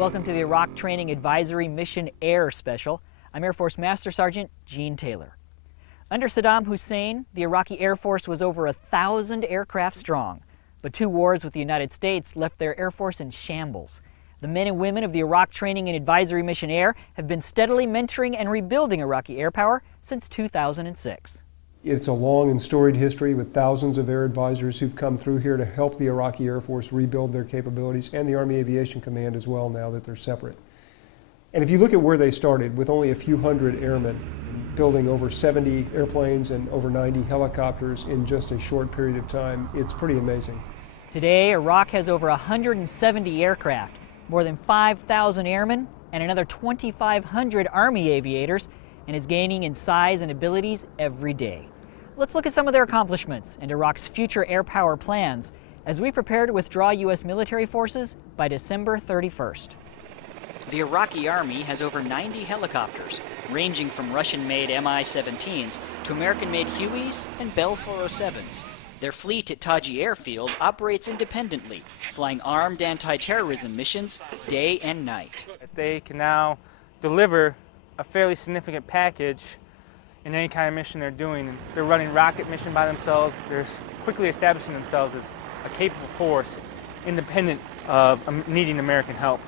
Welcome to the Iraq Training Advisory Mission Air Special. I'm Air Force Master Sergeant Gene Taylor. Under Saddam Hussein, the Iraqi Air Force was over 1,000 aircraft strong, but 2 wars with the United States left their Air Force in shambles. The men and women of the Iraq Training and Advisory Mission Air have been steadily mentoring and rebuilding Iraqi air power since 2006. It's a long and storied history with thousands of air advisors who've come through here to help the Iraqi Air Force rebuild their capabilities, and the Army Aviation Command as well, now that they're separate. And if you look at where they started, with only a few hundred airmen, building over 70 airplanes and over 90 helicopters in just a short period of time, it's pretty amazing. Today, Iraq has over 170 aircraft, more than 5,000 airmen, and another 2,500 Army aviators, and is gaining in size and abilities every day. Let's look at some of their accomplishments and Iraq's future air power plans as we prepare to withdraw U.S. military forces by December 31st. The Iraqi Army has over 90 helicopters, ranging from Russian-made Mi-17s to American-made Hueys and Bell 407s. Their fleet at Taji Airfield operates independently, flying armed anti-terrorism missions day and night. They can now deliver a fairly significant package in any kind of mission they're doing. And they're running rocket mission by themselves. They're quickly establishing themselves as a capable force, independent of needing American help.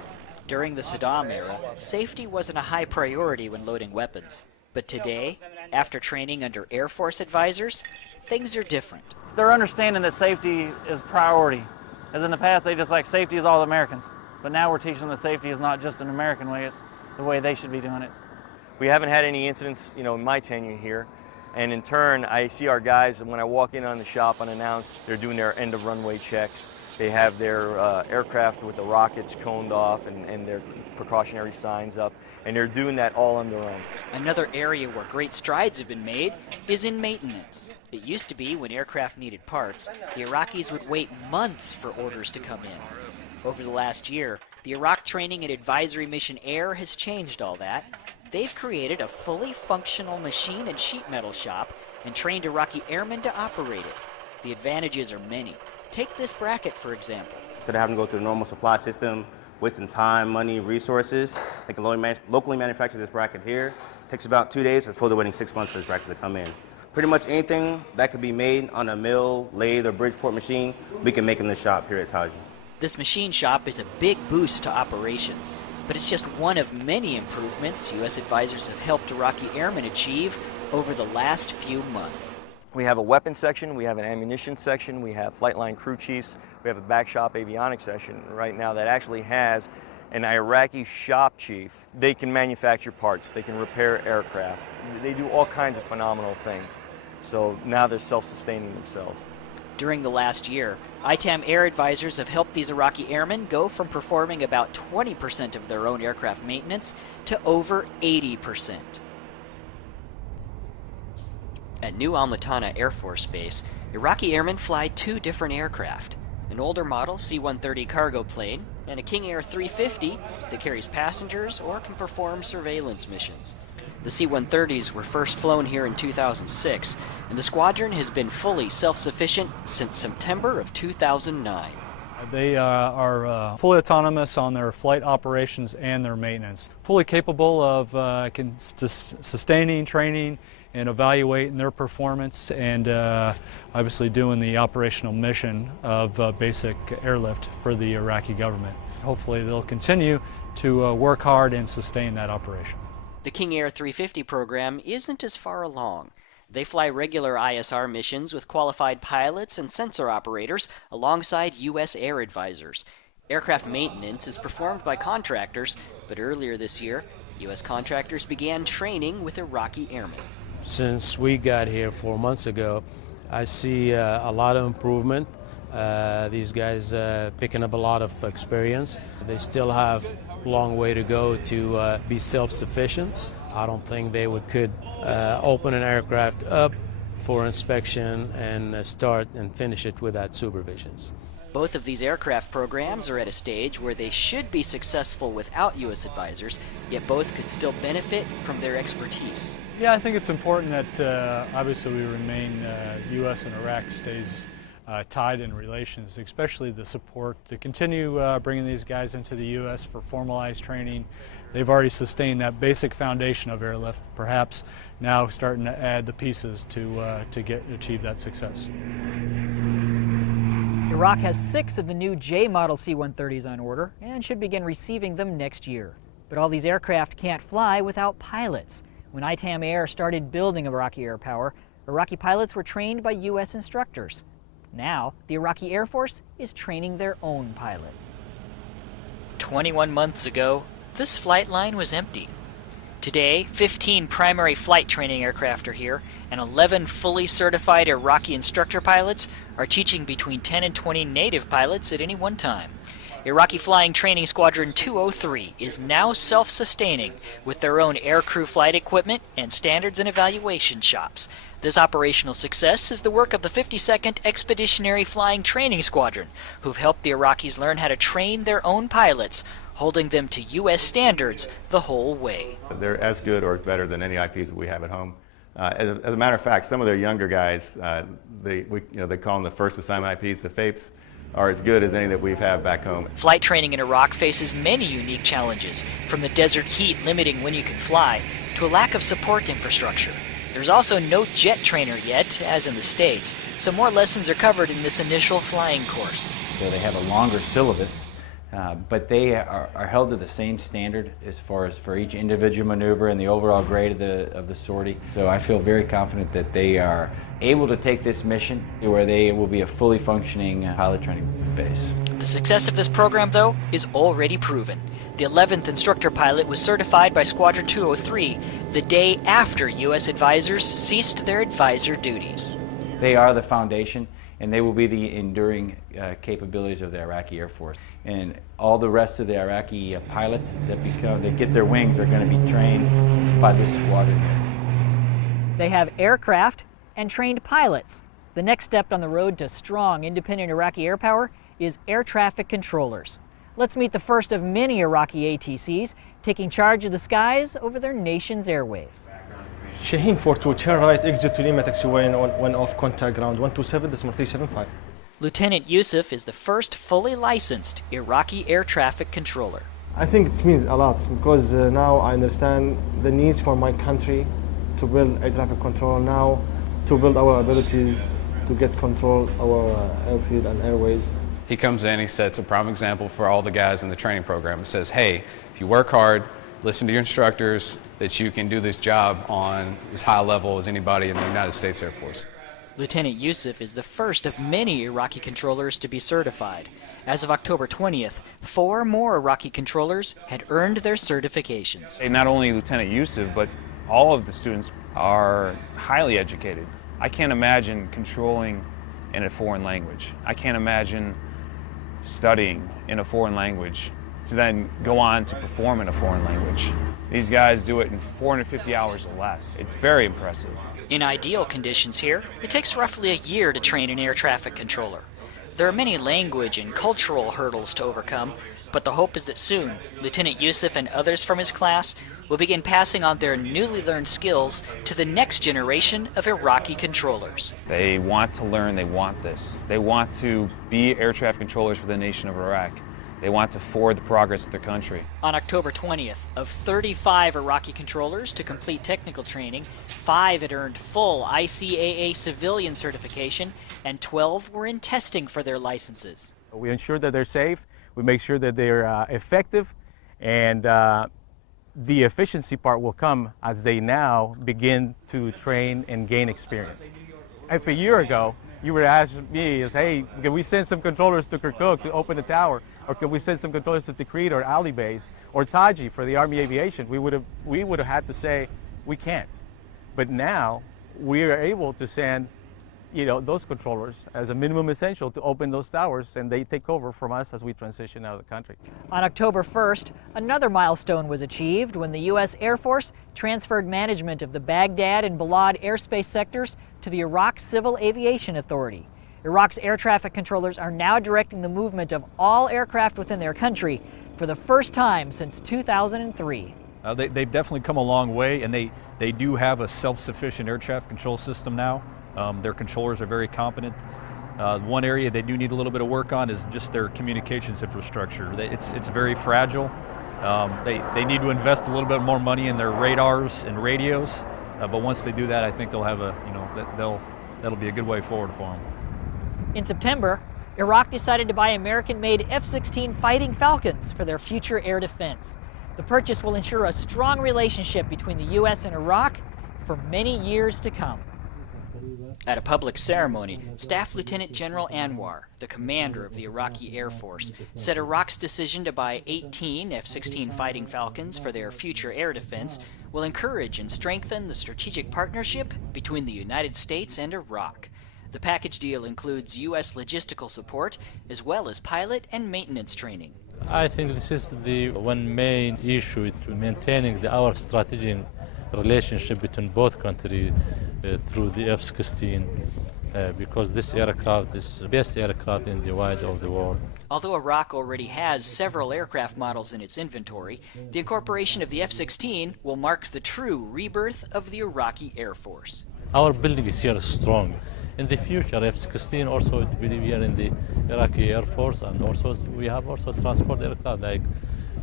During the Saddam era, safety wasn't a high priority when loading weapons. But today, after training under Air Force advisors, things are different. They're understanding that safety is priority. As in the past, they just like safety is all Americans. But now we're teaching them that safety is not just an American way, it's the way they should be doing it. We haven't had any incidents, in my tenure here. And in turn, I see our guys, and when I walk in on the shop unannounced, they're doing their end of runway checks. They have their aircraft with the rockets coned off and their precautionary signs up, and they're doing that all on their own. Another area where great strides have been made is in maintenance. It used to be when aircraft needed parts, the Iraqis would wait months for orders to come in. Over the last year, the Iraq Training and Advisory Mission Air has changed all that. They've created a fully functional machine and sheet metal shop and trained Iraqi airmen to operate it. The advantages are many. Take this bracket, for example. Instead of having to go through the normal supply system, wasting time, money, resources, they can locally manufacture this bracket here. It takes about 2 days as opposed to waiting 6 months for this bracket to come in. Pretty much anything that could be made on a mill, lathe, or Bridgeport machine, we can make in the shop here at Taji. This machine shop is a big boost to operations, but it's just one of many improvements U.S. advisors have helped Iraqi airmen achieve over the last few months. We have a weapons section, we have an ammunition section, we have flight line crew chiefs, we have a back shop avionics section right now that actually has an Iraqi shop chief. They can manufacture parts, they can repair aircraft, they do all kinds of phenomenal things. So now they're self-sustaining themselves. During the last year, ITAM air advisors have helped these Iraqi airmen go from performing about 20% of their own aircraft maintenance to over 80%. At New Al-Matana Air Force Base, Iraqi airmen fly 2 different aircraft, an older model C-130 cargo plane and a King Air 350 that carries passengers or can perform surveillance missions. The C-130s were first flown here in 2006, and the squadron has been fully self-sufficient since September of 2009. They are fully autonomous on their flight operations and their maintenance. Fully capable of sustaining, training, and evaluating their performance, and obviously doing the operational mission of basic airlift for the Iraqi government. Hopefully they'll continue to work hard and sustain that operation. The King Air 350 program isn't as far along. They fly regular ISR missions with qualified pilots and sensor operators alongside U.S. air advisors. Aircraft maintenance is performed by contractors, but earlier this year, U.S. contractors began training with Iraqi airmen. Since we got here 4 months ago, I see a lot of improvement. These guys picking up a lot of experience. They still have a long way to go to be self-sufficient. I don't think they could open an aircraft up for inspection and start and finish it without supervisions. Both of these aircraft programs are at a stage where they should be successful without U.S. advisors, yet both could still benefit from their expertise. Yeah, I think it's important that obviously we remain, U.S. and Iraq stays tied in relations, especially the support to continue bringing these guys into the U.S. for formalized training. They've already sustained that basic foundation of airlift, perhaps now starting to add the pieces to achieve that success. Iraq has 6 of the new J model C-130s on order and should begin receiving them next year. But all these aircraft can't fly without pilots. When ITAM Air started building Iraqi air power, Iraqi pilots were trained by U.S. instructors. Now, the Iraqi Air Force is training their own pilots. 21 months ago, this flight line was empty. Today, 15 primary flight training aircraft are here, and 11 fully certified Iraqi instructor pilots are teaching between 10 and 20 native pilots at any one time. Iraqi Flying Training Squadron 203 is now self-sustaining with their own aircrew flight equipment and standards and evaluation shops. This operational success is the work of the 52nd Expeditionary Flying Training Squadron, who've helped the Iraqis learn how to train their own pilots, holding them to U.S. standards the whole way. They're as good or better than any IPs that we have at home. As a matter of fact, some of their younger guys, they call them the first assignment IPs, the FAPEs, are as good as any that we've had back home. Flight training in Iraq faces many unique challenges, from the desert heat limiting when you can fly to a lack of support infrastructure. There's also no jet trainer yet, as in the States, so more lessons are covered in this initial flying course. So they have a longer syllabus, but they are held to the same standard as far as for each individual maneuver and the overall grade of the sortie. So I feel very confident that they are able to take this mission where they will be a fully functioning pilot training base. The success of this program, though, is already proven. The 11th instructor pilot was certified by Squadron 203 the day after U.S. advisors ceased their advisor duties. They are the foundation, and they will be the enduring capabilities of the Iraqi Air Force. And all the rest of the Iraqi pilots that get their wings are going to be trained by this squadron here. They have aircraft and trained pilots. The next step on the road to strong, independent Iraqi air power is air traffic controllers. Let's meet the first of many Iraqi ATCs taking charge of the skies over their nation's airwaves. Shaheen 42, turn right, exit to Lima taxiway and one off contact ground 127, decimal 375. Lieutenant Yusuf is the first fully licensed Iraqi air traffic controller. I think it means a lot because now I understand the needs for my country to build air traffic control now, to build our abilities to get control our airfield and airways. He comes in, he sets a prime example for all the guys in the training program and says, hey, if you work hard, listen to your instructors, that you can do this job on as high a level as anybody in the United States Air Force. Lieutenant Yusuf is the first of many Iraqi controllers to be certified. As of October 20th, 4 more Iraqi controllers had earned their certifications. Not only Lieutenant Yusuf, but all of the students are highly educated. I can't imagine controlling in a foreign language. I can't imagine studying in a foreign language to then go on to perform in a foreign language. These guys do it in 450 hours or less. It's very impressive. In ideal conditions here, it takes roughly a year to train an air traffic controller. There are many language and cultural hurdles to overcome, but the hope is that soon, Lieutenant Yusuf and others from his class will begin passing on their newly learned skills to the next generation of Iraqi controllers. They want to learn, they want this. They want to be air traffic controllers for the nation of Iraq. They want to forward the progress of their country. On October 20th, of 35 Iraqi controllers to complete technical training, 5 had earned full ICAA civilian certification, and 12 were in testing for their licenses. We ensure that they're safe, we make sure that they're effective, and the efficiency part will come as they now begin to train and gain experience. If a year ago you would ask me, hey, can we send some controllers to Kirkuk to open the tower? Or can we send some controllers to Tikrit or Ali Base or Taji for the Army Aviation? We would have had to say we can't. But now we are able to send, those controllers as a minimum essential to open those towers, and they take over from us as we transition out of the country. On October 1st, another milestone was achieved when the U.S. Air Force transferred management of the Baghdad and Balad airspace sectors to the Iraq Civil Aviation Authority. Iraq's air traffic controllers are now directing the movement of all aircraft within their country for the first time since 2003. They've definitely come a long way, and they do have a self-sufficient air traffic control system now. Their controllers are very competent. One area they do need a little bit of work on is just their communications infrastructure. It's very fragile. They need to invest a little bit more money in their radars and radios, but once they do that, I think they'll have that'll be a good way forward for them. In September, Iraq decided to buy American-made F-16 Fighting Falcons for their future air defense. The purchase will ensure a strong relationship between the U.S. and Iraq for many years to come. At a public ceremony, Staff Lieutenant General Anwar, the commander of the Iraqi Air Force, said Iraq's decision to buy 18 F-16 Fighting Falcons for their future air defense will encourage and strengthen the strategic partnership between the United States and Iraq. The package deal includes U.S. logistical support as well as pilot and maintenance training. I think this is the one main issue to maintaining our strategic relationship between both countries through the F-16 because this aircraft is the best aircraft in the wide of the world. Although Iraq already has several aircraft models in its inventory, the incorporation of the F-16 will mark the true rebirth of the Iraqi Air Force. Our building is here strong. In the future, F-16 also will be here in the Iraqi Air Force, and also we have also transport aircraft like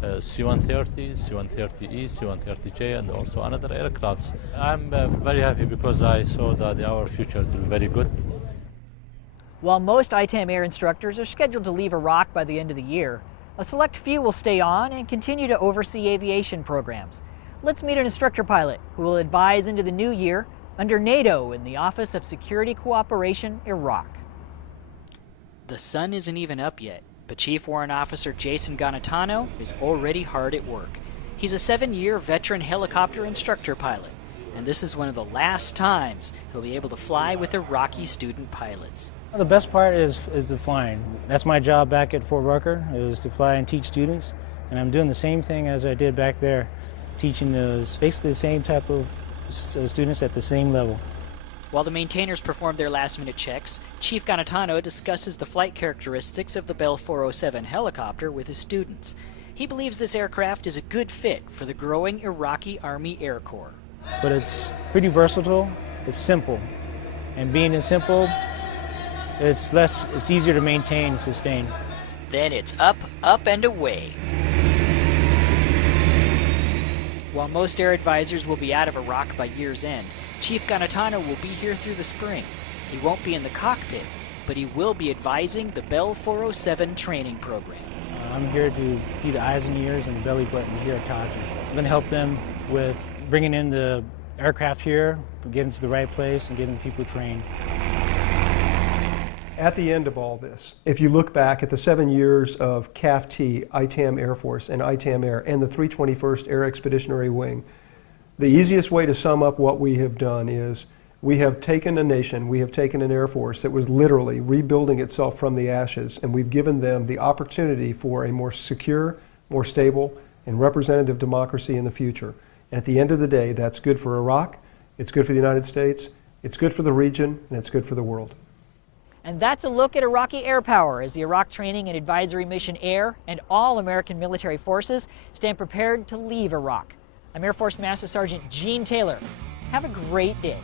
C-130, C-130E, C-130J, and also another aircrafts. I'm very happy because I saw that our future is very good. While most ITAM air instructors are scheduled to leave Iraq by the end of the year, a select few will stay on and continue to oversee aviation programs. Let's meet an instructor pilot who will advise into the new year under NATO in the Office of Security Cooperation, Iraq. The sun isn't even up yet, but Chief Warrant Officer Jason Ganatano is already hard at work. He's a 7-year veteran helicopter instructor pilot, and this is one of the last times he'll be able to fly with Iraqi student pilots. The best part is the flying. That's my job back at Fort Rucker, is to fly and teach students, and I'm doing the same thing as I did back there, teaching basically the same type of students at the same level. While the maintainers perform their last-minute checks, Chief Ganatano discusses the flight characteristics of the Bell 407 helicopter with his students. He believes this aircraft is a good fit for the growing Iraqi Army Air Corps. But it's pretty versatile, it's simple, and being simple, it's easier to maintain and sustain. Then it's up, up, and away. While most air advisors will be out of Iraq by year's end, Chief Ganatano will be here through the spring. He won't be in the cockpit, but he will be advising the Bell 407 training program. I'm here to be the eyes and ears and the belly button here at Taji. I'm going to help them with bringing in the aircraft here, getting to the right place, and getting people trained. At the end of all this, if you look back at the 7 years of CAF-T, ITAM Air Force, and ITAM Air, and the 321st Air Expeditionary Wing, the easiest way to sum up what we have done is we have taken a nation, we have taken an Air Force that was literally rebuilding itself from the ashes, and we've given them the opportunity for a more secure, more stable, and representative democracy in the future. And at the end of the day, that's good for Iraq, it's good for the United States, it's good for the region, and it's good for the world. And that's a look at Iraqi air power as the Iraq Training and Advisory Mission Air and all American military forces stand prepared to leave Iraq. I'm Air Force Master Sergeant Gene Taylor. Have a great day.